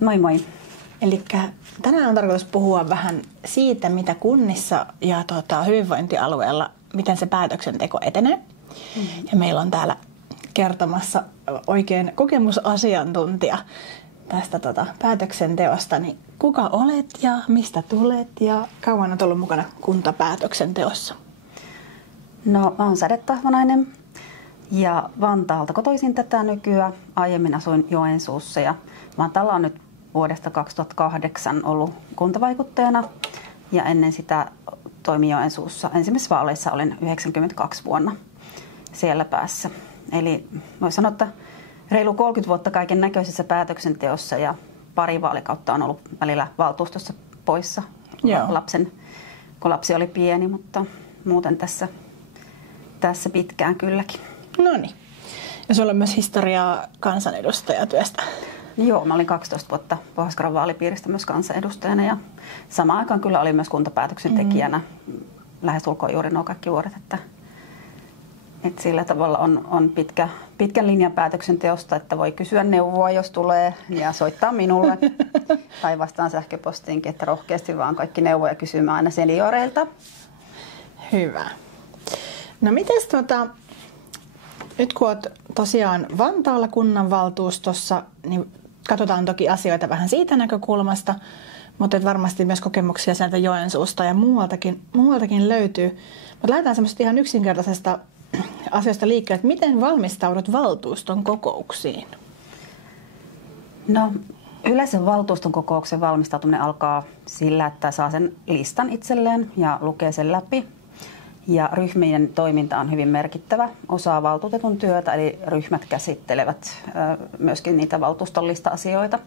Moi moi. Eli tänään on tarkoitus puhua vähän siitä, mitä kunnissa ja hyvinvointialueella, miten se päätöksenteko etenee. Mm-hmm. Ja meillä on täällä kertomassa oikein kokemusasiantuntija tästä päätöksenteosta. Niin kuka olet ja mistä tulet ja kauan olet ollut mukana kuntapäätöksenteossa? No, mä oon Säde-Tahvonainen ja Vantaalta kotoisin tätä nykyään. Aiemmin asuin Joensuussa ja Vantaalla on nyt vuodesta 2008 ollut kuntavaikuttajana ja ennen sitä toimin Joensuussa. Ensimmäisissä vaaleissa olin 92 vuonna siellä päässä. Eli voi sanoa, että reilu 30 vuotta kaiken näköisessä päätöksenteossa ja pari vaalikautta on ollut välillä valtuustossa poissa kun lapsi oli pieni, mutta muuten tässä pitkään kylläkin. No niin. Ja sulla on myös historiaa kansanedustajatyöstä. Joo, mä olin 12 vuotta Pohjois-Karjalan vaalipiiristä myös kansanedustajana ja samaan aikaan kyllä olin myös kuntapäätöksentekijänä lähestulkoon juuri nuo kaikki vuodet, että sillä tavalla on pitkän linjan päätöksenteosta, että voi kysyä neuvoa, jos tulee ja soittaa minulle tai vastaan sähköpostiinkin, että rohkeasti vaan kaikki neuvoja kysymään aina senioreilta. Hyvä. No mites nyt kun olet tosiaan Vantaalla kunnanvaltuustossa, niin katsotaan toki asioita vähän siitä näkökulmasta, mutta varmasti myös kokemuksia sieltä Joensuusta ja muualtakin löytyy. Mutta lähdetään semmoista ihan yksinkertaisesta asioista liikkeelle, että miten valmistaudut valtuuston kokouksiin? No yleisen valtuuston kokouksen valmistautuminen alkaa sillä, että saa sen listan itselleen ja lukee sen läpi. Ja ryhmien toiminta on hyvin merkittävä osa valtuutetun työtä, eli ryhmät käsittelevät myöskin niitä valtuuston lista-asioita.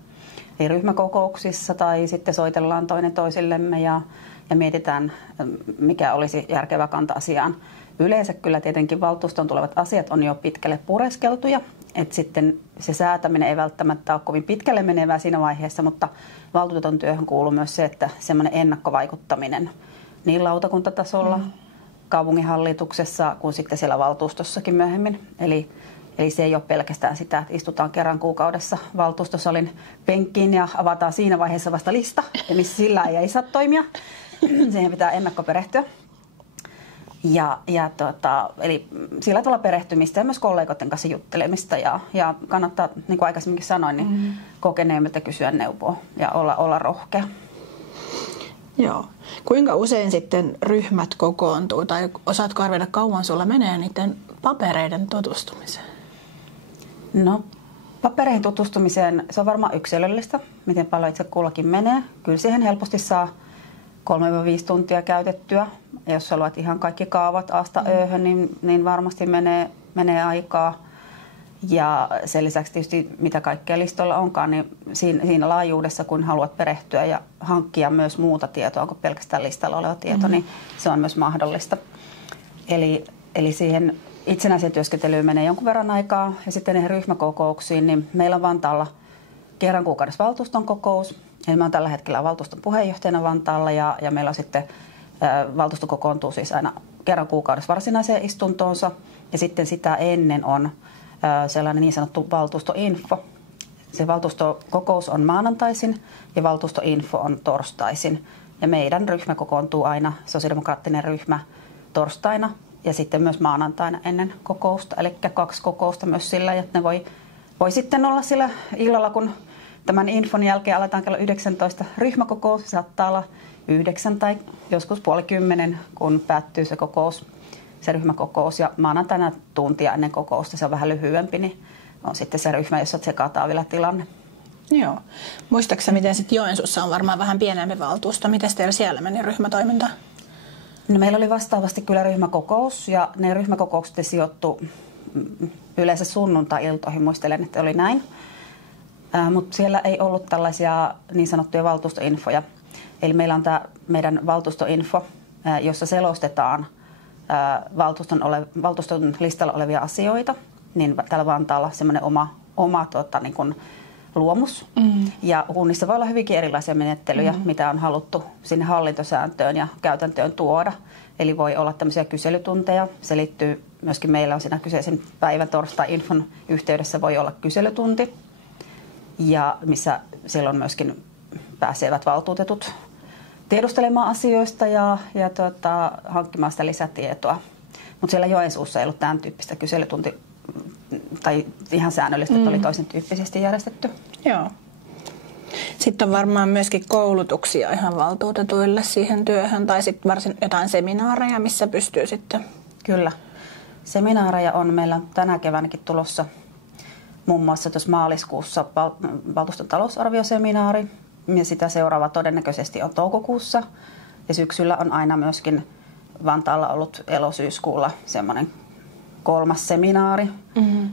Eli ryhmäkokouksissa tai sitten soitellaan toinen toisillemme ja mietitään, mikä olisi järkevä kanta asiaan. Yleensä kyllä tietenkin valtuuston tulevat asiat on jo pitkälle pureskeltuja, että sitten se säätäminen ei välttämättä ole kovin pitkälle menevää siinä vaiheessa, mutta valtuutetun työhön kuuluu myös se, että semmoinen ennakkovaikuttaminen niin lautakuntatasolla, kaupunginhallituksessa kuin sitten siellä valtuustossakin myöhemmin. Eli se ei ole pelkästään sitä, että istutaan kerran kuukaudessa valtuustosalin penkkiin ja avataan siinä vaiheessa vasta lista, missä sillä ei saa toimia. Siihen pitää ennakkoperehtyä. Eli sillä tavalla perehtymistä ja myös kollegoiden kanssa juttelemista ja kannattaa, niin kuin aikaisemminkin sanoin, niin kokeneemmilta kysyä neuvoa ja olla rohkea. Joo. Kuinka usein sitten ryhmät kokoontuu tai osaatko arvioida kauan sulla menee niiden papereiden tutustumiseen? No papereihin tutustumiseen se on varmaan yksilöllistä, miten paljon itse kullakin menee. Kyllä siihen helposti saa 3-5 tuntia käytettyä. Ja jos sä luet ihan kaikki kaavat A:sta Ö:hön, niin varmasti menee aikaa. Ja sen lisäksi tietysti mitä kaikkea listoilla onkaan, niin siinä laajuudessa kun haluat perehtyä ja hankkia myös muuta tietoa kuin pelkästään listalla oleva tieto, niin se on myös mahdollista. Eli siihen itsenäiseen työskentelyyn menee jonkun verran aikaa ja sitten näihin ryhmäkokouksiin, niin meillä on Vantaalla kerran kuukaudessa valtuuston kokous. Eli mä oon tällä hetkellä valtuuston puheenjohtajana Vantaalla ja meillä on sitten valtuusto kokoontuu siis aina kerran kuukaudessa varsinaiseen istuntoonsa ja sitten sitä ennen on sellainen niin sanottu valtuustoinfo. Se valtuustokokous on maanantaisin ja valtuustoinfo on torstaisin. Ja meidän ryhmä kokoontuu aina, sosiaalidemokraattinen ryhmä, torstaina ja sitten myös maanantaina ennen kokousta. Eli 2 kokousta myös sillä, että ne voi sitten olla sillä illalla, kun tämän infon jälkeen aletaan kello 19 ryhmäkokous. Saattaa olla 9 tai joskus 9:30, kun päättyy se kokous. Se ryhmäkokous ja maanantaina tuntia ennen kokousta, se on vähän lyhyempi, niin on sitten se ryhmä, jossa tsekataan vielä tilanne. Joo. Muistaakseni, miten sitten Joensuussa on varmaan vähän pienempi valtuusto? Miten teillä siellä meni ryhmätoiminta? No, meillä oli vastaavasti kyllä ryhmäkokous ja ne ryhmäkokoukset sijoittu yleensä sunnuntai-iltoihin, muistelen, että oli näin. Mutta siellä ei ollut tällaisia niin sanottuja valtuustoinfoja. Eli meillä on tämä meidän valtuustoinfo, jossa selostetaan valtuuston listalla olevia asioita, niin täällä Vantaalla semmoinen oma niin kuin luomus. Ja kunnissa voi olla hyvinkin erilaisia menettelyjä, mitä on haluttu sinne hallintosääntöön ja käytäntöön tuoda. Eli voi olla tämmöisiä kyselytunteja. Se liittyy myöskin meillä on siinä kyseisen päivän torstai-infon yhteydessä voi olla kyselytunti. ja missä silloin myöskin pääsevät valtuutetut tiedustelemaan asioista ja hankkimaan sitä lisätietoa. Mutta siellä Joensuussa ei ollut tämän tyyppistä kyselytunti tai ihan säännöllistä, että oli toisen tyyppisesti järjestetty. Joo. Sitten on varmaan myöskin koulutuksia ihan valtuutetuille siihen työhön tai sitten varsin jotain seminaareja, missä pystyy sitten. Kyllä. Seminaareja on meillä tänä keväänäkin tulossa muun muassa tuossa maaliskuussa valtuuston talousarvioseminaari ja sitä seuraava todennäköisesti on toukokuussa ja syksyllä on aina myöskin Vantaalla ollut elosyyskuulla semmoinen 3. seminaari.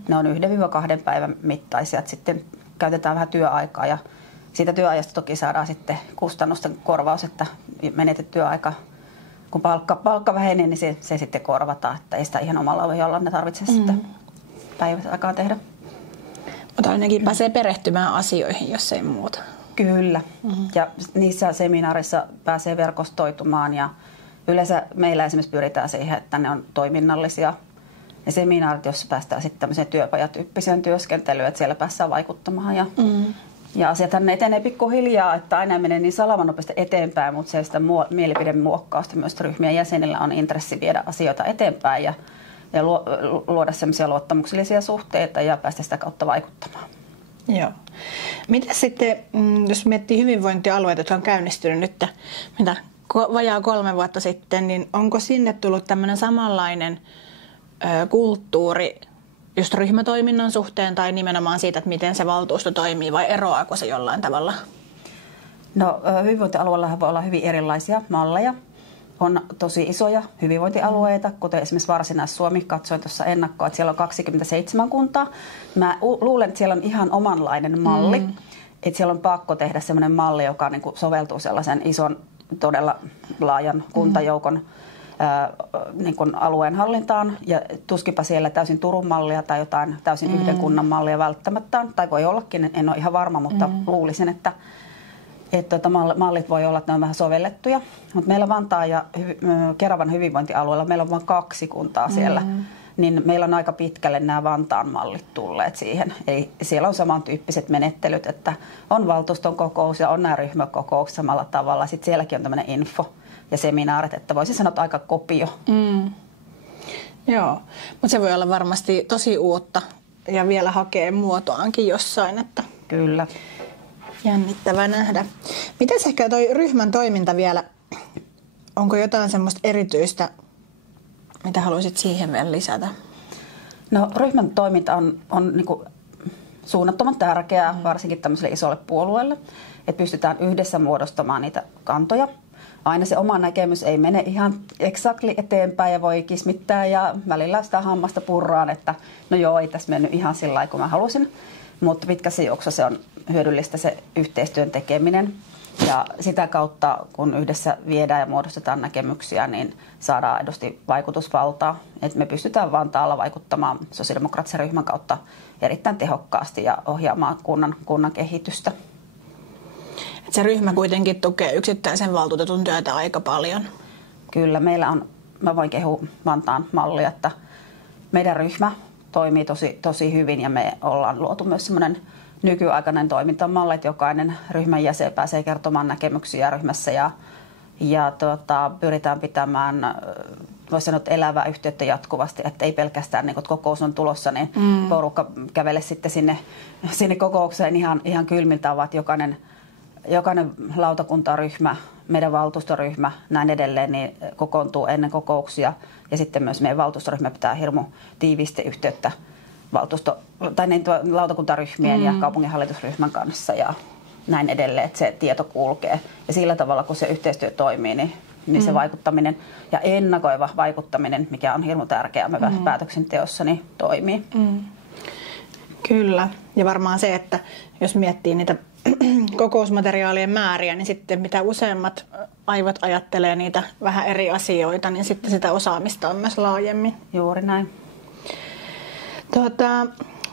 Ne on 1-2 päivän mittaisia, että sitten käytetään vähän työaikaa ja siitä työajasta toki saadaan sitten kustannusten korvaus, että menetetty työaika, kun palkka vähenee, niin se sitten korvataan, että ei sitä ihan omalla ohjalla ne tarvitse sitten päivässä aikaa tehdä. Mutta ainakin pääsee perehtymään asioihin, jos ei muuta. Kyllä. Ja niissä seminaarissa pääsee verkostoitumaan ja yleensä meillä esimerkiksi pyritään siihen, että ne on toiminnallisia. Ne seminaarit, joissa päästään sitten tämmöiseen työpajatyyppiseen työskentelyyn, että siellä päästään vaikuttamaan. Ja asiathan ne etenee pikkuhiljaa, että aina menee niin salamanopeasti eteenpäin, mutta se sitä mielipidemuokkausta myös ryhmien jäsenillä on intressi viedä asioita eteenpäin ja luoda semmoisia luottamuksellisia suhteita ja päästä sitä kautta vaikuttamaan. Joo. Miten sitten, jos miettii hyvinvointialueita, jotka on käynnistynyt nyt vajaa 3 vuotta sitten, niin onko sinne tullut tämmöinen samanlainen kulttuuri just ryhmätoiminnan suhteen tai nimenomaan siitä, että miten se valtuusto toimii vai eroaako se jollain tavalla? No hyvinvointialueella voi olla hyvin erilaisia malleja. On tosi isoja hyvinvointialueita, kuten esimerkiksi Varsinais-Suomi. Katsoin tuossa ennakkoa, että siellä on 27 kuntaa. Mä luulen, että siellä on ihan omanlainen malli. Että siellä on pakko tehdä sellainen malli, joka niin kuin soveltuu sellaisen ison, todella laajan kuntajoukon niin kuin alueen hallintaan. Ja tuskipa siellä täysin Turun mallia tai jotain täysin yhden kunnan mallia välttämättä. Tai voi ollakin, en ole ihan varma, mutta luulisin, että mallit voi olla, että ne on vähän sovellettuja. Mutta meillä Vantaan ja Keravan hyvinvointialueella meillä on vain 2 kuntaa siellä. Niin meillä on aika pitkälle nämä Vantaan mallit tulleet siihen. Eli siellä on samantyyppiset menettelyt, että on valtuuston kokous ja on nämä ryhmäkokoukset samalla tavalla. Sitten sielläkin on tämmöinen info ja seminaarit, että voisi sanoa, että aika kopio. Joo, mutta se voi olla varmasti tosi uutta ja vielä hakee muotoaankin jossain. Että kyllä. Jännittävää nähdä. Mites ehkä toi ryhmän toiminta vielä, onko jotain semmoista erityistä, mitä haluaisit siihen vielä lisätä? No ryhmän toiminta on niin kuin suunnattoman tärkeää, varsinkin tämmöiselle isolle puolueelle, että pystytään yhdessä muodostamaan niitä kantoja. Aina se oma näkemys ei mene ihan exactly eteenpäin ja voi kismittää ja välillä sitä hammasta purraan, että no joo, ei tässä mennyt ihan sillä lailla kuin mä halusin. Mutta pitkässä juoksussa se on hyödyllistä se yhteistyön tekeminen ja sitä kautta, kun yhdessä viedään ja muodostetaan näkemyksiä, niin saadaan aidosti vaikutusvaltaa. Et me pystytään Vantaalla vaikuttamaan sosiaalidemokraattisen ryhmän kautta erittäin tehokkaasti ja ohjaamaan kunnan kehitystä. Et se ryhmä kuitenkin tukee yksittäisen valtuutetun työtä aika paljon. Kyllä, mä voin kehua Vantaan mallia, että meidän ryhmä toimii tosi hyvin ja me ollaan luotu myös semmoinen nykyaikainen toimintamalli, että jokainen ryhmän jäsen pääsee kertomaan näkemyksiä ryhmässä ja pyritään pitämään, voisi sanoa, elävää yhteyttä jatkuvasti, että ei pelkästään niin kun kokous on tulossa, niin porukka kävele sitten sinne kokoukseen ihan kylmiltä, vaan jokainen lautakuntaryhmä, meidän valtuustoryhmä, näin edelleen, niin kokoontuu ennen kokouksia. Ja sitten myös meidän valtuustoryhmä pitää hirmu tiiviisti yhteyttä lautakuntaryhmien ja kaupunginhallitusryhmän kanssa ja näin edelleen, että se tieto kulkee. Ja sillä tavalla, kun se yhteistyö toimii, niin se vaikuttaminen ja ennakoiva vaikuttaminen, mikä on hirmu tärkeää päätöksenteossa, niin toimii. Kyllä. Ja varmaan se, että jos miettii niitä kokousmateriaalien määriä, niin sitten mitä useammat aivot ajattelee niitä vähän eri asioita, niin sitten sitä osaamista on myös laajemmin. Juuri näin.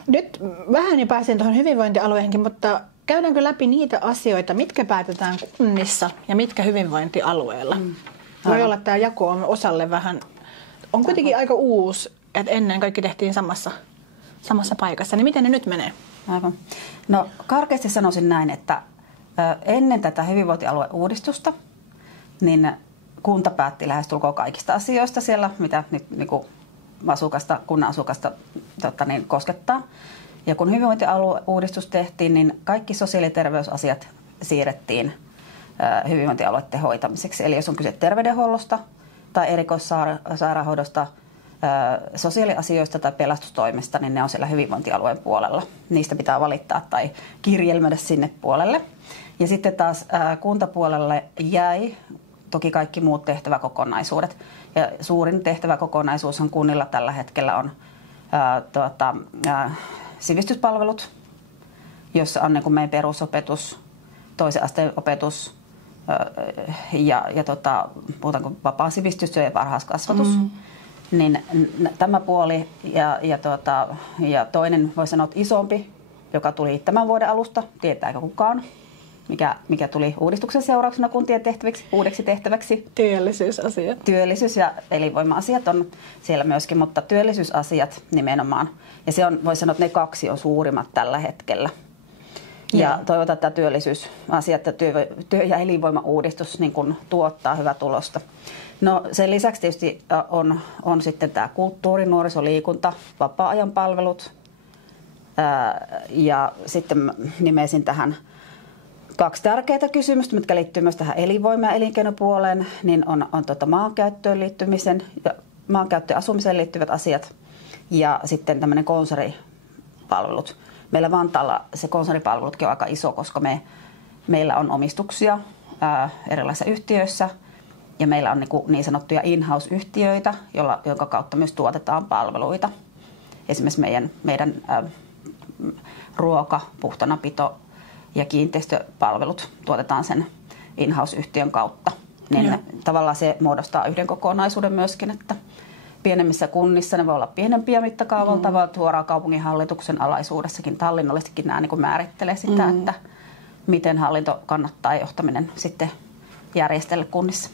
Nyt vähän jo pääsin tuohon hyvinvointialueihinkin, mutta käydäänkö läpi niitä asioita, mitkä päätetään kunnissa ja mitkä hyvinvointialueella? Voi olla, että tämä jako on osalle vähän, on kuitenkin aika uusi, että ennen kaikki tehtiin samassa paikassa, niin miten ne nyt menee? Aivan. No karkeasti sanoisin näin, että ennen tätä hyvinvointialueuudistusta niin kunta päätti lähestulkoon kaikista asioista siellä, mitä nyt niin kuin kunnan asukasta koskettaa. Ja kun hyvinvointialueuudistus tehtiin, niin kaikki sosiaali- ja terveysasiat siirrettiin hyvinvointialueiden hoitamiseksi. Eli jos on kyse terveydenhuollosta tai erikoissairaanhoidosta, sosiaaliasioista tai pelastustoimesta, niin ne on siellä hyvinvointialueen puolella. Niistä pitää valittaa tai kirjelmöidä sinne puolelle. Ja sitten taas kuntapuolelle jäi toki kaikki muut tehtäväkokonaisuudet. Ja suurin tehtäväkokonaisuushan kunnilla tällä hetkellä on sivistyspalvelut, jossa on niin kuin meidän perusopetus, toisen asteen opetus ja puhutaanko vapaa sivistystyö ja varhaiskasvatus. Niin tämä puoli ja toinen voi sanoa, että isompi, joka tuli tämän vuoden alusta, tietääkö kukaan, mikä tuli uudistuksen seurauksena kuntien tehtäväksi, uudeksi tehtäväksi. Työllisyysasiat. Työllisyys- ja elinvoima-asiat on siellä myöskin, mutta työllisyysasiat nimenomaan. Ja se on, voi sanoa, että ne kaksi on suurimmat tällä hetkellä. Ja toivotaan, että työllisyysasiat ja työ- ja elinvoima-uudistus niin kun tuottaa hyvää tulosta. No sen lisäksi tietysti on sitten tämä kulttuuri, nuorisoliikunta, vapaa-ajan palvelut ja sitten nimesin tähän 2 tärkeää kysymystä, mitkä liittyy myös tähän elinvoima- ja elinkeinopuoleen, niin on maankäyttöön liittymisen ja maankäyttö- ja asumiseen liittyvät asiat ja sitten tämmöinen konsernipalvelut. Meillä Vantaalla se konsernipalvelutkin on aika iso, koska meillä on omistuksia erilaisissa yhtiöissä ja meillä on niin sanottuja in-house-yhtiöitä, jonka kautta myös tuotetaan palveluita. Esimerkiksi meidän ruoka, puhtaanapito ja kiinteistöpalvelut tuotetaan sen in-house-yhtiön kautta. Niin tavallaan se muodostaa yhden kokonaisuuden myöskin, että pienemmissä kunnissa ne voi olla pienempiä mittakaavalta, vaan suoraan kaupunginhallituksen alaisuudessakin. Hallinnollisestikin nämä niin määrittelee sitä, että miten hallinto kannattaa ja johtaminen sitten järjestellä kunnissa.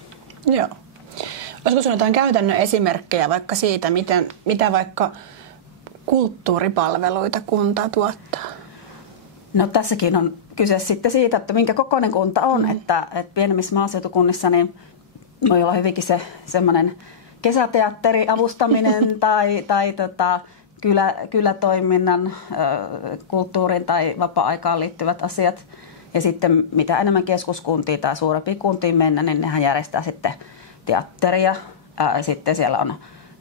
Joo. Olisiko sinulla jotain käytännön esimerkkejä vaikka siitä, mitä vaikka kulttuuripalveluita kunta tuottaa? No tässäkin on kyse sitten siitä, että minkä kokoinen kunta on, että pienemmissä maaseutukunnissa niin voi olla hyvinkin se semmoinen kesäteatteri, avustaminen tai kylätoiminnan, kulttuuriin tai vapaa-aikaan liittyvät asiat. Ja sitten mitä enemmän keskuskuntiin tai suurempiin kuntiin mennä, niin nehän järjestää sitten teatteria. Sitten siellä on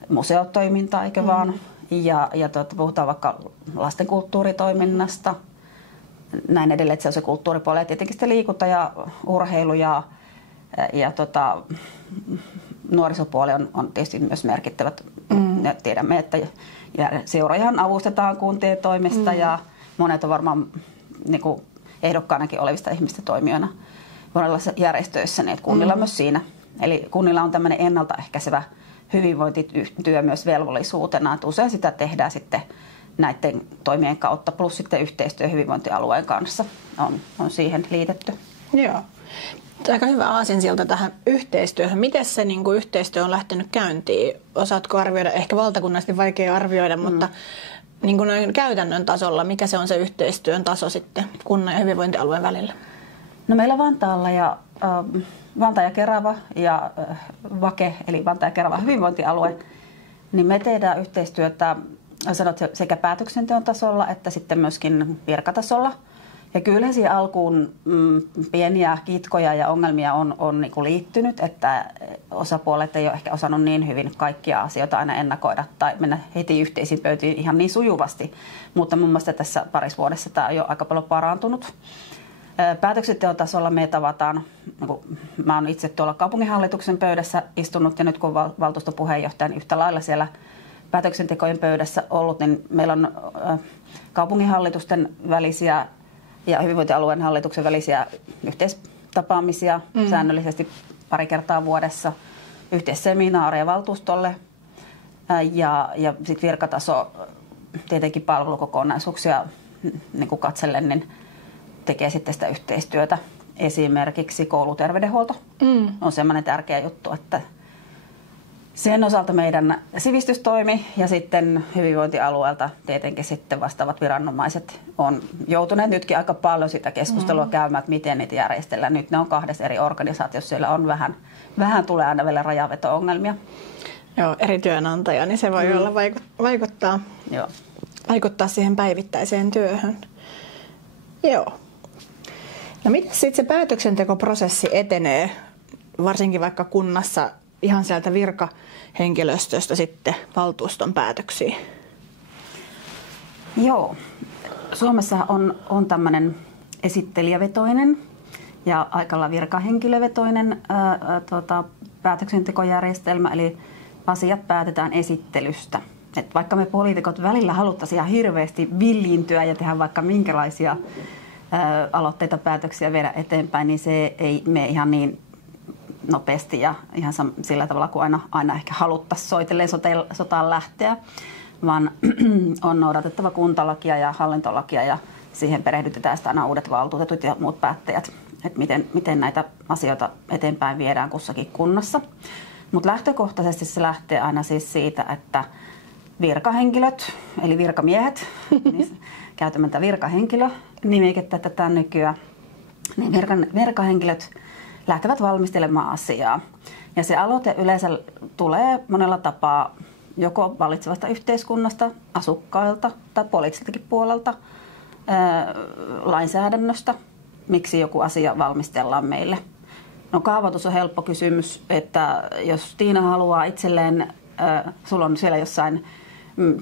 museotoiminta, eikö vaan? Ja puhutaan vaikka lasten kulttuuritoiminnasta. Näin edelleen, että se on se kulttuuripuoli. Ja tietenkin sitten liikunta ja urheilu ja nuorisopuoli on tietysti myös merkittävät. Tiedämme, että seurojahan avustetaan kuntien toimesta ja monet on varmaan niin kuin ehdokkaanakin olevista ihmistä toimijoina monenlaisissa järjestöissä, niin että kunnilla on myös siinä. Eli kunnilla on tämmöinen ennaltaehkäisevä hyvinvointityö myös velvollisuutena, että usein sitä tehdään sitten näiden toimien kautta, plus sitten yhteistyö hyvinvointialueen kanssa on siihen liitetty. Joo. Aika hyvä aasinsilta tähän yhteistyöhön. Miten se yhteistyö on lähtenyt käyntiin? Osaatko arvioida? Ehkä valtakunnallisesti vaikea arvioida, mutta noin käytännön tasolla, mikä se on se yhteistyön taso sitten kunnan ja hyvinvointialueen välillä? No meillä Vantaalla ja Vantaa ja Kerava ja VAKE, eli Vantaa ja Kerava hyvinvointialue, niin me tehdään yhteistyötä sekä päätöksenteon tasolla että sitten myöskin virkatasolla. Ja kyllä siihen alkuun pieniä kitkoja ja ongelmia on niin kuin liittynyt, että osapuolet ei ole ehkä osannut niin hyvin kaikkia asioita aina ennakoida tai mennä heti yhteisiin pöytiin ihan niin sujuvasti. Mutta mun mielestä tässä parissa vuodessa tämä on jo aika paljon parantunut. Päätöksenteon tasolla me tavataan, mä oon itse tuolla kaupunginhallituksen pöydässä istunut ja nyt kun valtuustopuheenjohtajan yhtä lailla siellä päätöksentekojen pöydässä ollut, niin meillä on kaupunginhallitusten välisiä ja hyvinvointialueen hallituksen välisiä yhteistapaamisia säännöllisesti pari kertaa vuodessa, yhteisseminaareja valtuustolle ja sitten virkataso tietenkin palvelukokonaisuuksia niin kuin katsellen, niin tekee sitten sitä yhteistyötä. Esimerkiksi kouluterveydenhuolto on semmoinen tärkeä juttu, että Sen osalta meidän sivistystoimi ja sitten hyvinvointialueelta tietenkin sitten vastaavat viranomaiset on joutuneet nytkin aika paljon sitä keskustelua käymään, että miten niitä järjestellään. Nyt ne on 2 eri organisaatiossa, siellä on vähän tulee aina vielä rajaveto-ongelmia. Joo, eri työnantaja, niin se voi olla vaikuttaa siihen päivittäiseen työhön. Joo. No miten sitten se päätöksentekoprosessi etenee, varsinkin vaikka kunnassa, ihan sieltä virkahenkilöstöstä sitten valtuuston päätöksiin? Joo. Suomessa on tämmöinen esittelijävetoinen ja aikalla virkahenkilövetoinen päätöksentekojärjestelmä, eli asiat päätetään esittelystä. Et vaikka me poliitikot välillä haluttaisiin ihan hirveästi villiintyä ja tehdä vaikka minkälaisia aloitteita, päätöksiä viedä eteenpäin, niin se ei mene ihan niin nopeasti ja ihan sillä tavalla kuin aina ehkä haluttaisiin soitelleen sotaan lähteä, vaan on noudatettava kuntalakia ja hallintolakia ja siihen perehdytetään sitä aina uudet valtuutetut ja muut päättäjät, että miten näitä asioita eteenpäin viedään kussakin kunnassa. Mutta lähtökohtaisesti se lähtee aina siis siitä, että virkahenkilöt, eli virkamiehet, niin käytämättä virkahenkilö-nimikettä tätä nykyään, niin virkahenkilöt lähtevät valmistelemaan asiaa. Ja se aloite yleensä tulee monella tapaa joko valitsevasta yhteiskunnasta, asukkailta tai poliittiseltakin puolelta, lainsäädännöstä, miksi joku asia valmistellaan meille. No kaavoitus on helppo kysymys, että jos Tiina haluaa itselleen, sulla on siellä jossain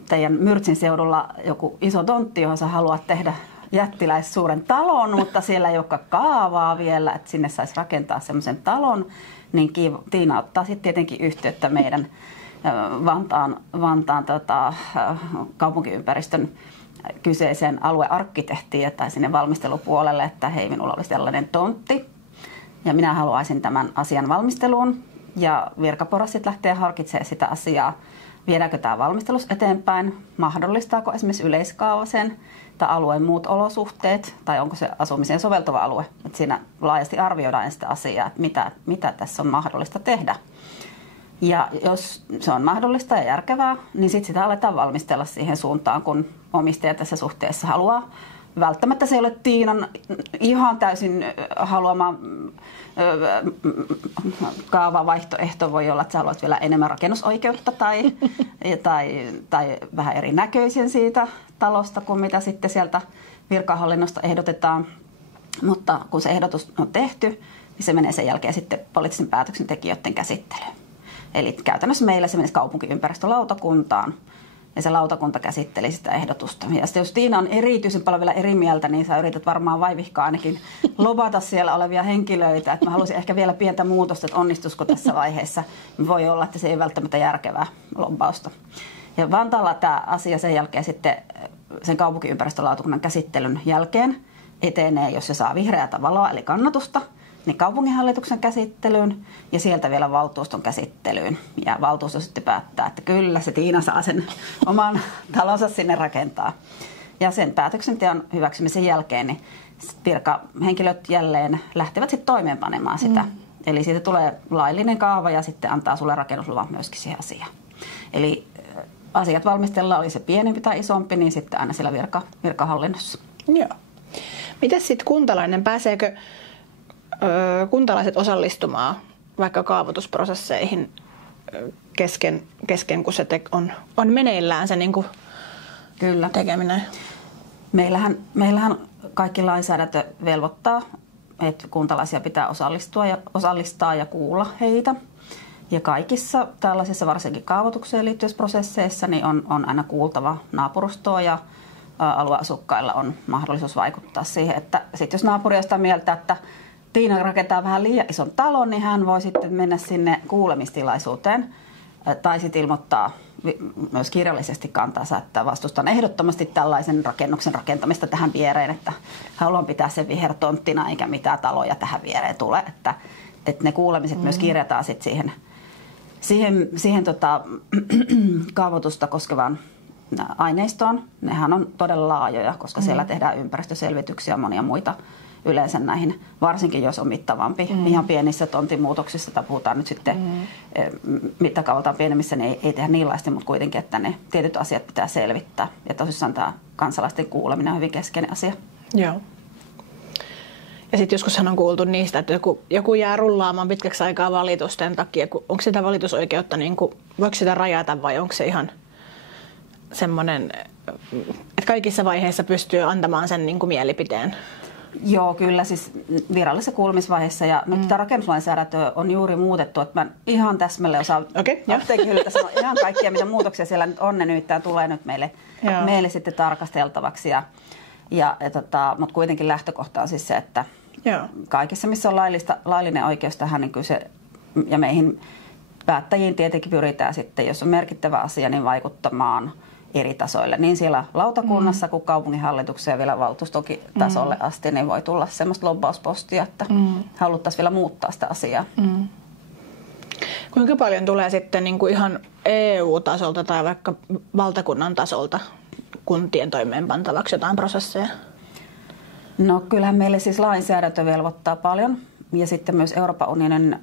teidän Myrtsin seudulla joku iso tontti, johon sä haluat tehdä jättiläissuuren talon, mutta siellä ei olekaan kaavaa vielä, että sinne saisi rakentaa semmoisen talon, niin Tiina ottaa sitten tietenkin yhteyttä meidän Vantaan kaupunkiympäristön kyseiseen aluearkkitehtiin tai sinne valmistelupuolelle, että hei, minulla olisi tällainen tontti ja minä haluaisin tämän asian valmisteluun. Ja virkaporras sitten lähtee harkitsemaan sitä asiaa, viedäänkö tämä valmistelus eteenpäin, mahdollistaako esimerkiksi yleiskaava sen tai alueen muut olosuhteet tai onko se asumiseen soveltuva alue. Et siinä laajasti arvioidaan sitä asiaa, että mitä tässä on mahdollista tehdä. Ja jos se on mahdollista ja järkevää, niin sitten sitä aletaan valmistella siihen suuntaan, kun omistaja tässä suhteessa haluaa. Välttämättä se ei ole Tiinan ihan täysin haluama kaavavaihtoehto. Voi olla, että sä haluat vielä enemmän rakennusoikeutta tai vähän erinäköisen siitä talosta kuin mitä sitten sieltä virkahallinnosta ehdotetaan. Mutta kun se ehdotus on tehty, niin se menee sen jälkeen sitten poliittisen päätöksentekijöiden käsittelyyn. Eli käytännössä meillä se menisi kaupunkiympäristölautakuntaan ja se lautakunta käsitteli sitä ehdotusta. Ja sitten jos Tiina on erityisen paljon vielä eri mieltä, niin sä yrität varmaan vaivihkaa ainakin lobata siellä olevia henkilöitä. Että mä haluaisin ehkä vielä pientä muutosta, että onnistuisiko tässä vaiheessa. Voi olla, että se ei välttämättä järkevää lobbausta. Ja Vantaalla tämä asia sen jälkeen sitten sen kaupunkiympäristölautakunnan käsittelyn jälkeen etenee, jos se saa vihreätä valoa eli kannatusta, niin kaupunginhallituksen käsittelyyn ja sieltä vielä valtuuston käsittelyyn. Ja valtuusto sitten päättää, että kyllä se Tiina saa sen oman talonsa sinne rakentaa. Ja sen päätöksenteon hyväksymisen jälkeen niin virkahenkilöt jälleen lähtevät sitten toimeenpanemaan sitä. Eli siitä tulee laillinen kaava ja sitten antaa sulle rakennusluvan myöskin siihen asiaan. Eli asiat valmistellaan, oli se pienempi tai isompi, niin sitten aina siellä virkahallinnossa. Joo. Miten sitten kuntalainen, pääseekö kuntalaiset osallistumaan vaikka kaavoitusprosesseihin kesken kun se on meneillään se niin kuin Kyllä. tekeminen? Meillähän kaikki lainsäädäntö velvoittaa, että kuntalaisia pitää osallistaa ja kuulla heitä. Ja kaikissa tällaisissa varsinkin kaavoitukseen liittyvissä prosesseissa niin on aina kuultava naapurustoa ja alueasukkailla on mahdollisuus vaikuttaa siihen, että sit jos naapuri on sitä mieltä, että Tiina rakentaa vähän liian ison talon, niin hän voi sitten mennä sinne kuulemistilaisuuteen tai sitten ilmoittaa myös kirjallisesti kantansa, että vastustan ehdottomasti tällaisen rakennuksen rakentamista tähän viereen, että haluan pitää sen vihertonttina eikä mitään taloja tähän viereen tule, että ne kuulemiset myös kirjataan sitten siihen kaavoitusta koskevaan aineistoon. Nehän on todella laajoja, koska siellä tehdään ympäristöselvityksiä ja monia muita yleensä näihin, varsinkin jos on mittavampi. Ihan pienissä tontimuutoksissa, tai puhutaan nyt sitten mittakaavaltaan pienemmissä, niin ei tehdä niin laajasti, mutta kuitenkin, että ne tietyt asiat pitää selvittää. Ja tosissaan tämä kansalaisten kuuleminen on hyvin keskeinen asia. Joo. Ja sitten joskushan on kuultu niistä, että joku jää rullaamaan pitkäksi aikaa valitusten takia. Onko sitä valitusoikeutta, niin kuin, voiko sitä rajata vai onko se ihan semmoinen, että kaikissa vaiheissa pystyy antamaan sen niin kuin mielipiteen? Joo, kyllä siis virallisessa kuulemisvaiheessa ja nyt tämä rakennuslainsäädäntö on juuri muutettu, että mä ihan täsmälleen osaan apteekkihyllyltä sanoa ihan kaikkia, mitä muutoksia siellä nyt on, ne nimittäin tulee nyt meille sitten tarkasteltavaksi mutta kuitenkin lähtökohta on siis se, että kaikessa missä on laillinen oikeus tähän, niin kyllä se, ja meihin päättäjiin tietenkin pyritään sitten, jos on merkittävä asia, niin vaikuttamaan eri tasoille. Niin siellä lautakunnassa kuin kaupunginhallituksessa ja vielä valtuustotasolle asti, niin voi tulla semmoista lobbauspostia, että haluttaisiin vielä muuttaa sitä asiaa. Kuinka paljon tulee sitten niin kuin ihan EU-tasolta tai vaikka valtakunnan tasolta kuntien toimeenpantavaksi jotain prosesseja? No kyllähän meille siis lainsäädäntö velvoittaa paljon ja sitten myös Euroopan unionin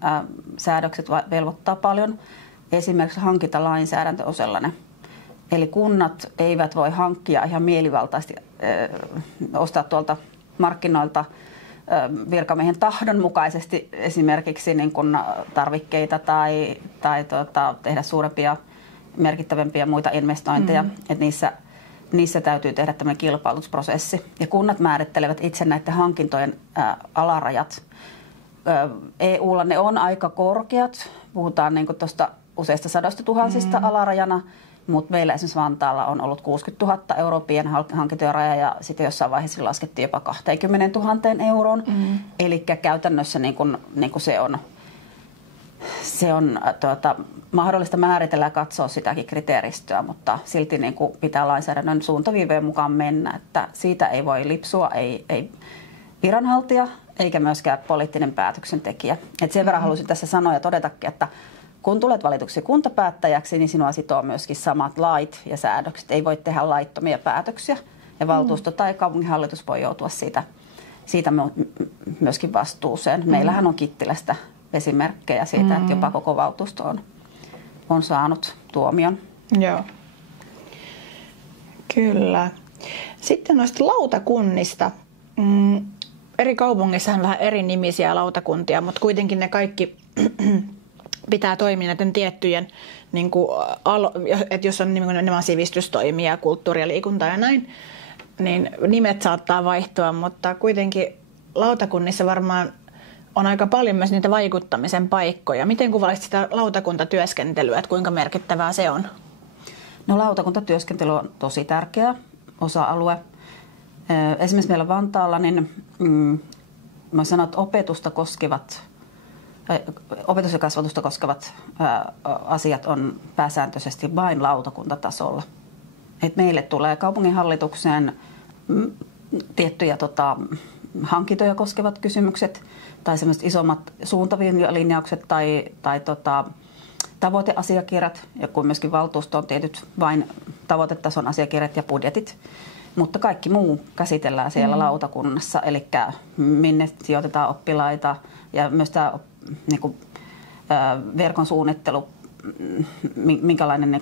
säädökset velvoittaa paljon. Esimerkiksi hankintalainsäädäntö on sellainen. Eli kunnat eivät voi hankkia ihan mielivaltaisesti ostaa tuolta markkinoilta virkamiehen tahdon mukaisesti esimerkiksi niin kuin tarvikkeita tai tehdä suurempia, merkittävämpiä muita investointeja. Että niissä täytyy tehdä tämmöinen kilpailutusprosessi. Ja kunnat määrittelevät itse näiden hankintojen alarajat. EUlla ne on aika korkeat. Puhutaan niin kuin tuosta useista 100 000 alarajana. Mutta meillä esimerkiksi Vantaalla on ollut 60 000 euroa pienen hankintojen raja ja sitten jossain vaiheessa laskettiin jopa 20 000 euroon. Eli käytännössä niin kun se on mahdollista määritellä ja katsoa sitäkin kriteeristöä, mutta silti niin kun pitää lainsäädännön suuntaviiveen mukaan mennä, että siitä ei voi lipsua, ei viranhaltija eikä myöskään poliittinen päätöksentekijä. Et sen verran haluaisin tässä sanoa ja todetakin, että kun tulet valituksi kuntapäättäjäksi, niin sinua sitoo myöskin samat lait ja säädökset. Ei voi tehdä laittomia päätöksiä ja valtuusto tai kaupunginhallitus voi joutua siitä myöskin vastuuseen. Meillähän on Kittilästä esimerkkejä siitä, että jopa koko valtuusto on saanut tuomion. Joo. Kyllä. Sitten noista lautakunnista. Eri kaupungeissa on vähän eri nimisiä lautakuntia, mutta kuitenkin ne kaikki pitää toimia näiden tiettyjen, niin kuin, että jos on nimenomaan sivistystoimia, kulttuuri ja liikunta ja näin, niin nimet saattaa vaihtua, mutta kuitenkin lautakunnissa varmaan on aika paljon myös niitä vaikuttamisen paikkoja. Miten kuvaisit sitä lautakuntatyöskentelyä, että kuinka merkittävää se on? No lautakuntatyöskentely on tosi tärkeä osa-alue. Esimerkiksi meillä Vantaalla, niin mä sanon, että opetus- ja kasvatusta koskevat asiat on pääsääntöisesti vain lautakuntatasolla. Et meille tulee kaupunginhallitukseen tiettyjä hankintoja koskevat kysymykset tai sellaiset isommat suuntalinjaukset tai tavoiteasiakirjat ja kuin myöskin valtuustoon tietyt vain tavoitetason asiakirjat ja budjetit. Mutta kaikki muu käsitellään siellä lautakunnassa, eli minne sijoitetaan oppilaita ja myös tämä verkon suunnittelu, minkälainen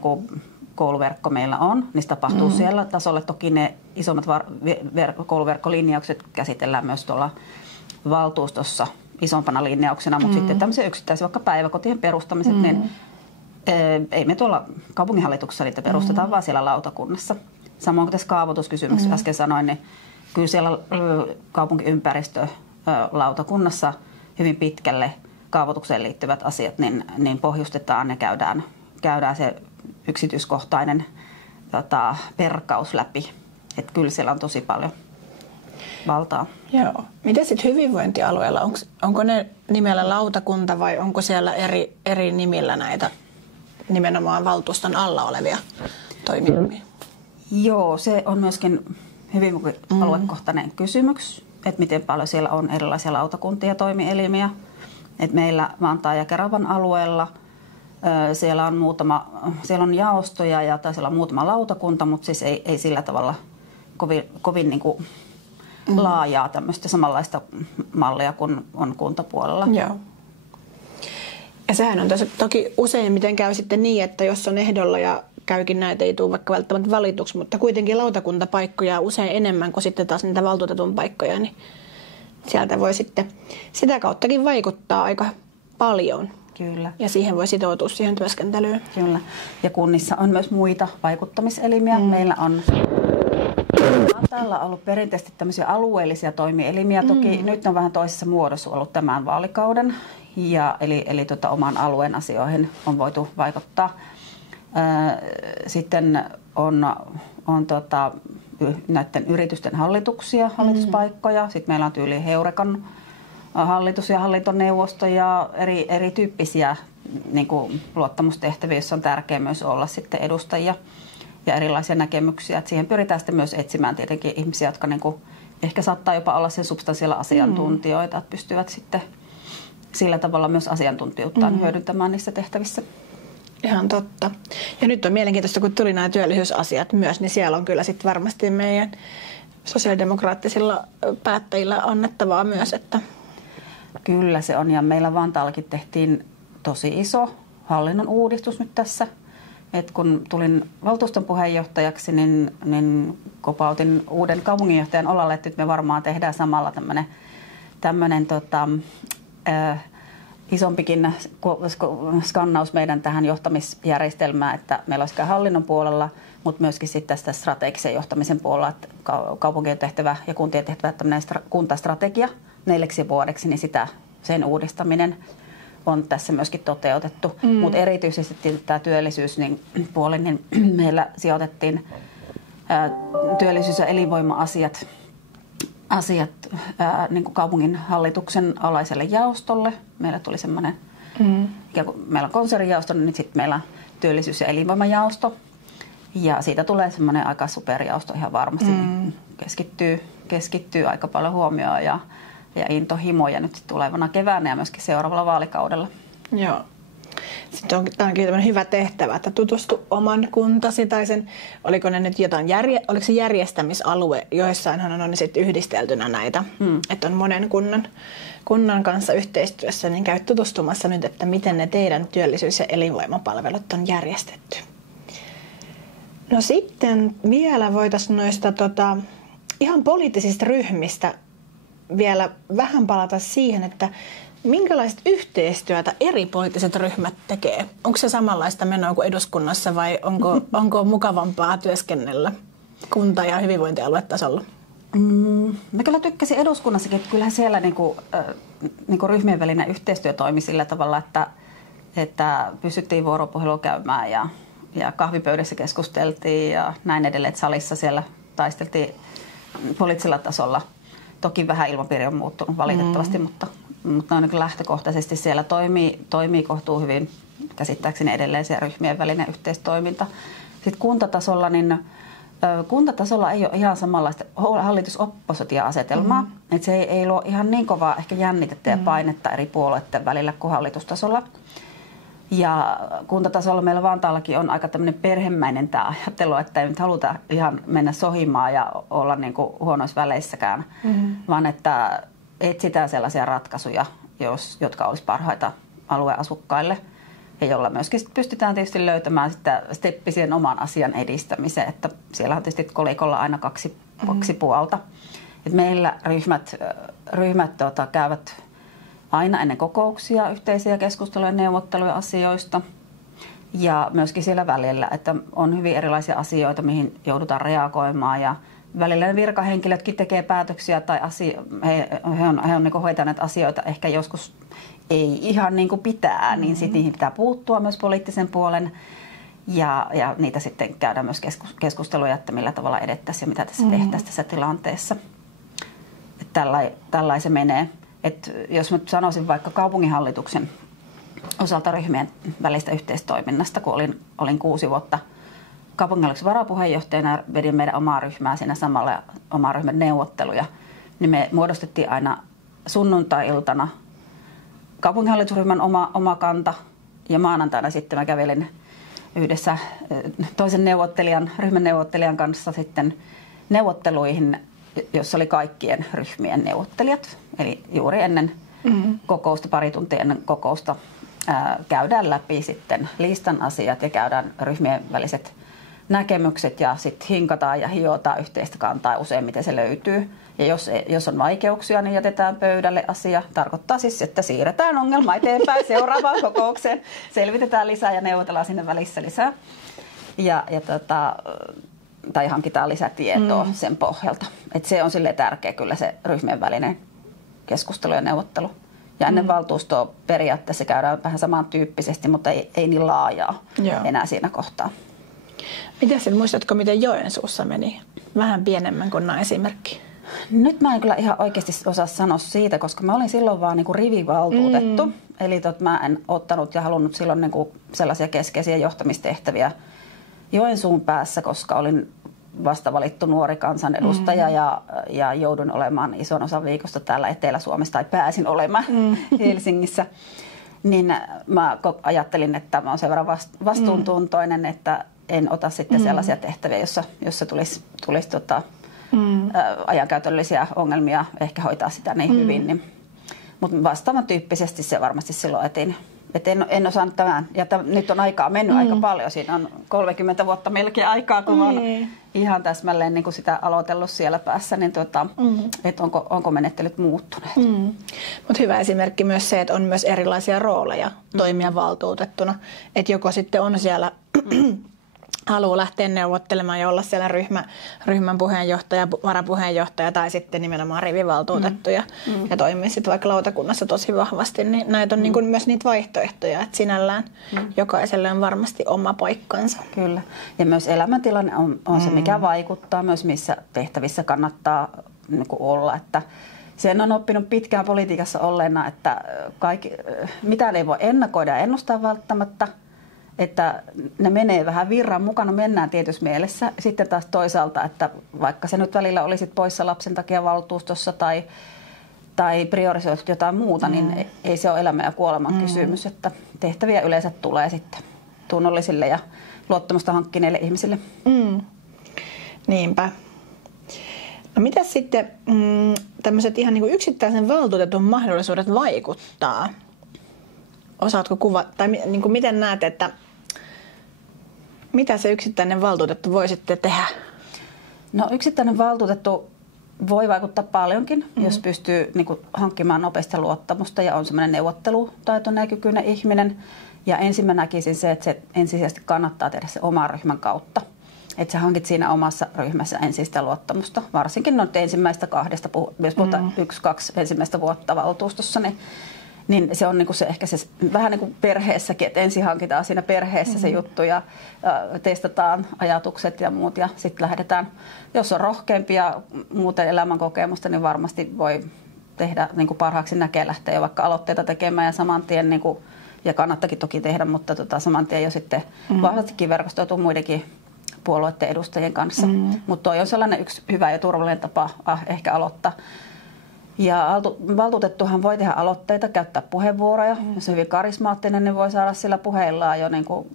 kouluverkko meillä on, niin se tapahtuu siellä tasolla. Toki ne isommat kouluverkkolinjaukset käsitellään myös tuolla valtuustossa isompana linjauksena, mutta sitten tämmöisiä yksittäisiä vaikka päiväkotien perustamiset, niin ei me tuolla kaupunginhallituksessa niitä perustetaan, vaan siellä lautakunnassa. Samoin kuin tässä kaavoituskysymyksessä äsken sanoin, niin kyllä siellä kaupunkiympäristölautakunnassa hyvin pitkälle kaavoitukseen liittyvät asiat niin pohjustetaan ja käydään se yksityiskohtainen perkaus läpi. Että kyllä siellä on tosi paljon valtaa. Joo. Miten sitten hyvinvointialueella? Onko ne nimellä lautakunta vai onko siellä eri nimillä näitä nimenomaan valtuuston alla olevia toimijoita? Joo, se on myöskin hyvin aluekohtainen kysymys, että miten paljon siellä on erilaisia lautakuntia ja toimielimiä. Et meillä Vantaan ja Keravan alueella siellä on jaostoja tai siellä on muutama lautakunta, mutta siis ei sillä tavalla kovin niin kuin laajaa tämmöistä samanlaista mallia kuin on kuntapuolella. Joo. Ja sehän on toki useimmiten käy sitten niin, että jos on ehdolla ja käykin näitä, ei tule vaikka välttämättä valituksi, mutta kuitenkin lautakuntapaikkoja usein enemmän kuin sitten taas niitä valtuutetun paikkoja, niin sieltä voi sitten sitä kauttakin vaikuttaa aika paljon. Kyllä. Ja siihen voi sitoutua siihen työskentelyyn. Kyllä. Ja kunnissa on myös muita vaikuttamiselimiä. Meillä on täällä ollut perinteisesti tämmöisiä alueellisia toimielimiä. Toki nyt on vähän toisessa muodossa ollut tämän vaalikauden. Eli oman alueen asioihin on voitu vaikuttaa. Sitten on näiden yritysten hallituspaikkoja. Sitten meillä on tyyli Heurekan hallitus ja hallintoneuvosto ja erityyppisiä niin kuin luottamustehtäviä, joissa on tärkeää myös olla sitten edustajia ja erilaisia näkemyksiä. Et siihen pyritään sitten myös etsimään tietenkin ihmisiä, jotka niin kuin ehkä saattaa jopa olla sen substanssialla asiantuntijoita, että pystyvät sitten sillä tavalla myös asiantuntijuuttaan hyödyntämään niissä tehtävissä. Ihan totta. Ja nyt on mielenkiintoista, kun tuli nämä työllisyysasiat myös, niin siellä on kyllä sitten varmasti meidän sosiaalidemokraattisilla päättäjillä annettavaa myös. Että Kyllä se on, ja meillä Vantaallakin tehtiin tosi iso hallinnon uudistus nyt tässä. Et kun tulin valtuuston puheenjohtajaksi, niin kopautin uuden kaupunginjohtajan olalle, että nyt me varmaan tehdään samalla tämmöinen isompikin skannaus meidän tähän johtamisjärjestelmään, että meillä olisi hallinnon puolella, mutta myöskin sitten tästä strategisen johtamisen puolella, että kaupunkien tehtävä ja kuntien tehtävä tämmöinen kuntastrategia 4 vuodeksi, niin sen uudistaminen on tässä myöskin toteutettu. Mutta erityisesti tämä työllisyyspuoli, niin meillä sijoitettiin työllisyys- ja elinvoima-asiat niin kuin kaupungin hallituksen alaiselle jaostolle. Meillä tuli semmoinen, meillä on konsernijaosto, niin sitten meillä on työllisyys- ja elinvoimajaosto. Ja siitä tulee semmoinen aika superjaosto ihan varmasti. Keskittyy aika paljon huomioon ja intohimoja nyt tulevana keväänä ja myöskin seuraavalla vaalikaudella. Joo. Sitten onkin tämmöinen hyvä tehtävä, että tutustu oman kuntasi tai sen, oliko ne nyt jotain, oliko se järjestämisalue, joissainhan on sitten yhdisteltynä näitä, että on monen kunnan kanssa yhteistyössä, niin käy tutustumassa nyt, että miten ne teidän työllisyys- ja elinvoimapalvelut on järjestetty. No sitten vielä voitaisiin noista ihan poliittisista ryhmistä vielä vähän palata siihen, että minkälaista yhteistyötä eri poliittiset ryhmät tekee? Onko se samanlaista menoa kuin eduskunnassa vai onko mukavampaa työskennellä kunta- ja hyvinvointialuetasolla? Mä kyllä tykkäsin eduskunnassakin, että kyllähän siellä niinku ryhmien välinen yhteistyö toimi sillä tavalla, että pystyttiin vuoropuhelua käymään ja kahvipöydässä keskusteltiin ja näin edelleen, että salissa siellä taisteltiin poliittisella tasolla. Toki vähän ilmapiiri on muuttunut valitettavasti, mutta noin lähtökohtaisesti siellä toimii kohtuu hyvin käsittääkseni edelleen se ryhmien välinen yhteistoiminta. Sitten kuntatasolla, niin kuntatasolla ei ole ihan samanlaista hallitus-oppositio-asetelmaa. Että se ei luo ihan niin kovaa ehkä jännitettä ja painetta eri puolueiden välillä kuin hallitustasolla. Ja kuntatasolla meillä Vantaallakin on aika tämmöinen perhemäinen tämä ajattelu, että ei nyt haluta ihan mennä sohimaan ja olla niin kuin huonoissa väleissäkään, vaan että etsitään sellaisia ratkaisuja, jotka olisi parhaita alueen asukkaille ja jolla myöskin pystytään tietysti löytämään sitä steppisen oman asian edistämiseen, että siellä on tietysti kolikolla aina kaksi puolta. Et meillä ryhmät käyvät aina ennen kokouksia yhteisiä keskusteluja ja neuvotteluja asioista ja myöskin siellä välillä, että on hyvin erilaisia asioita, mihin joudutaan reagoimaan ja välillä ne virkahenkilötkin tekee päätöksiä tai he on niin hoitaneet asioita ehkä joskus ei ihan niin kuin pitää, niin sitten niihin pitää puuttua myös poliittisen puolen ja niitä sitten käydään myös keskusteluja, että millä tavalla edettäisiin ja mitä tässä tehtäisiin tässä tilanteessa. Tällainen se menee. Et jos mä sanoisin vaikka kaupunginhallituksen osalta ryhmien välistä yhteistoiminnasta, kun olin 6 vuotta kaupunginhallituksen varapuheenjohtajana ja vedin meidän omaa ryhmää siinä samalla omaa ryhmän neuvotteluja, niin me muodostettiin aina sunnuntai-iltana kaupunginhallitusryhmän oma kanta ja maanantaina sitten mä kävelin yhdessä toisen ryhmän neuvottelijan kanssa sitten neuvotteluihin jossa oli kaikkien ryhmien neuvottelijat. Eli juuri ennen kokousta, pari tuntia ennen kokousta, käydään läpi sitten listan asiat ja käydään ryhmien väliset näkemykset ja sitten hinkataan ja hiotaan yhteistä kantaa useimmiten se löytyy. Ja jos on vaikeuksia, niin jätetään pöydälle asia. Tarkoittaa siis, että siirretään ongelma eteenpäin seuraavaan kokoukseen. Selvitetään lisää ja neuvotellaan sinne välissä lisää. Tai hankitaan lisätietoa sen pohjalta. Et se on silleen tärkeä kyllä se ryhmien välinen keskustelu ja neuvottelu. Ja ennen valtuustoa periaatteessa käydään vähän samantyyppisesti, mutta ei niin laajaa enää siinä kohtaa. Muistatko, miten Joensuussa meni? Vähän pienemmän kuin nämä esimerkki. Nyt mä en kyllä ihan oikeasti osaa sanoa siitä, koska mä olin silloin vaan niin kuin rivivaltuutettu. Eli mä en ottanut ja halunnut silloin niin kuin sellaisia keskeisiä johtamistehtäviä Joensuun päässä, koska olin vasta valittu nuori kansanedustaja ja joudun olemaan ison osan viikosta täällä Etelä-Suomessa tai pääsin olemaan Helsingissä. Niin mä ajattelin, että mä oon sen verran vastuuntuntoinen, että en ota sitten sellaisia tehtäviä, jossa tulisi ajankäytöllisiä ongelmia ehkä hoitaa sitä niin hyvin. Niin. Mutta vastaavan tyyppisesti se varmasti silloin etin. Et en osannut tämän. Ja nyt on aikaa mennyt aika paljon. Siinä on 30 vuotta melkein aikaa, kun mä oon ihan täsmälleen niin kuin sitä aloitellut siellä päässä. Niin että onko menettelyt muuttuneet. Mutta hyvä esimerkki myös se, että on myös erilaisia rooleja toimia valtuutettuna. Että joko sitten on siellä haluaa lähteä neuvottelemaan ja olla siellä ryhmän puheenjohtaja, varapuheenjohtaja tai sitten nimenomaan rivivaltuutettuja ja toimii sitten vaikka lautakunnassa tosi vahvasti, niin näitä on niin kuin myös niitä vaihtoehtoja, että sinällään jokaiselle on varmasti oma paikkansa. Kyllä. Ja myös elämäntilanne on se, mikä vaikuttaa myös, missä tehtävissä kannattaa niin kuin olla, että sen on oppinut pitkään politiikassa olleena, että mitään ei voi ennakoida ja ennustaa välttämättä, että ne menee vähän virran mukana, mennään tietyssä mielessä. Sitten taas toisaalta, että vaikka se nyt välillä olisit poissa lapsen takia valtuustossa tai priorisoit jotain muuta, niin ei se ole elämän ja kuoleman kysymys. Että tehtäviä yleensä tulee sitten tunnollisille ja luottamusta hankkineille ihmisille. Niinpä. No mitäs sitten tämmöiset ihan niin kuin yksittäisen valtuutetun mahdollisuudet vaikuttaa? Osaatko kuvata, tai niin kuin miten näet, että mitä se yksittäinen valtuutettu voi sitten tehdä? No yksittäinen valtuutettu voi vaikuttaa paljonkin, jos pystyy niin kuin hankkimaan nopeasti luottamusta ja on semmoinen neuvottelutaitoinen ja kykyinen ihminen. Ja ensin mä näkisin se, että se ensisijaisesti kannattaa tehdä se oman ryhmän kautta. Että sä hankit siinä omassa ryhmässä ensin sitä luottamusta. Varsinkin noita ensimmäistä kahdesta, jos puhutaan 1-2 ensimmäistä vuotta valtuustossa, niin se on niinku se, ehkä se vähän niin kuin perheessäkin, että ensin hankitaan siinä perheessä se juttu ja testataan ajatukset ja muut ja sitten lähdetään. Jos on rohkeampi ja muuten elämänkokemusta, niin varmasti voi tehdä niin kuin parhaaksi näkee lähteä jo vaikka aloitteita tekemään ja saman tien, niin kuin, ja kannattakin toki tehdä, mutta saman tien jo sitten vahvastikin verkostoituu muidenkin puolueiden edustajien kanssa. Mutta toi on sellainen yksi hyvä ja turvallinen tapa ehkä aloittaa. Ja valtuutettuhan voi tehdä aloitteita, käyttää puheenvuoroja. Jos on hyvin karismaattinen, niin voi saada sillä puheillaan jo niin kuin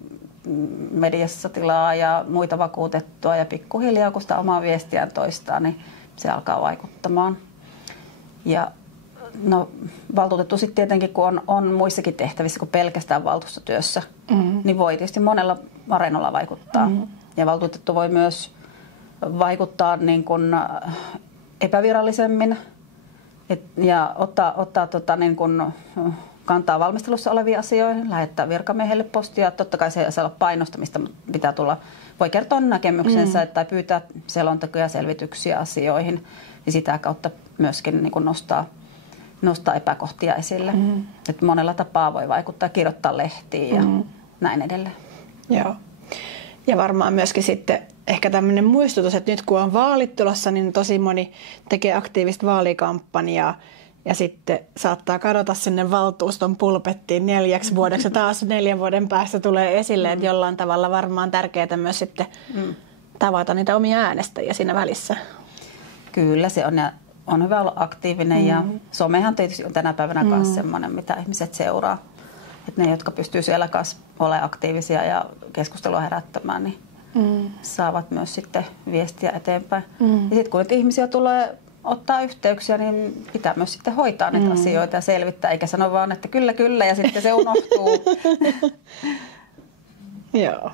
mediassa tilaa ja muita vakuutettua. Ja pikkuhiljaa, kun sitä omaa viestiään toistaa, niin se alkaa vaikuttamaan. Ja no, valtuutettu sitten tietenkin, kun on muissakin tehtävissä kuin pelkästään valtuustotyössä, niin voi tietysti monella areenolla vaikuttaa. Ja valtuutettu voi myös vaikuttaa niin kuin epävirallisemmin ja ottaa niin kuin kantaa valmistelussa oleviin asioihin, lähettää virkamiehelle postia. Totta kai se ei saa olla painostamista, pitää tulla, voi kertoa näkemyksensä tai pyytää selontekoja ja selvityksiä asioihin. Ja sitä kautta myöskin niin kuin nostaa epäkohtia esille. Että monella tapaa voi vaikuttaa, kirjoittaa lehtiin ja näin edelleen. Joo. Ja varmaan myöskin sitten ehkä tämmöinen muistutus, että nyt kun on vaalit tulossa, niin tosi moni tekee aktiivista vaalikampanjaa ja sitten saattaa kadota sinne valtuuston pulpettiin 4 vuodeksi ja taas 4 vuoden päästä tulee esille, että jollain tavalla varmaan tärkeää myös sitten tavata niitä omia äänestäjiä siinä välissä. Kyllä se on ja on hyvä olla aktiivinen ja somehan tietysti on tänä päivänä myös semmoinen, mitä ihmiset seuraa. Että ne, jotka pystyy siellä kanssa olemaan aktiivisia ja keskustelua herättämään, niin saavat myös sitten viestiä eteenpäin. Ja sitten kun ihmisiä tulee ottaa yhteyksiä, niin pitää myös sitten hoitaa näitä asioita ja selvittää, eikä sano vaan, että kyllä, kyllä, ja sitten se unohtuu. Joo.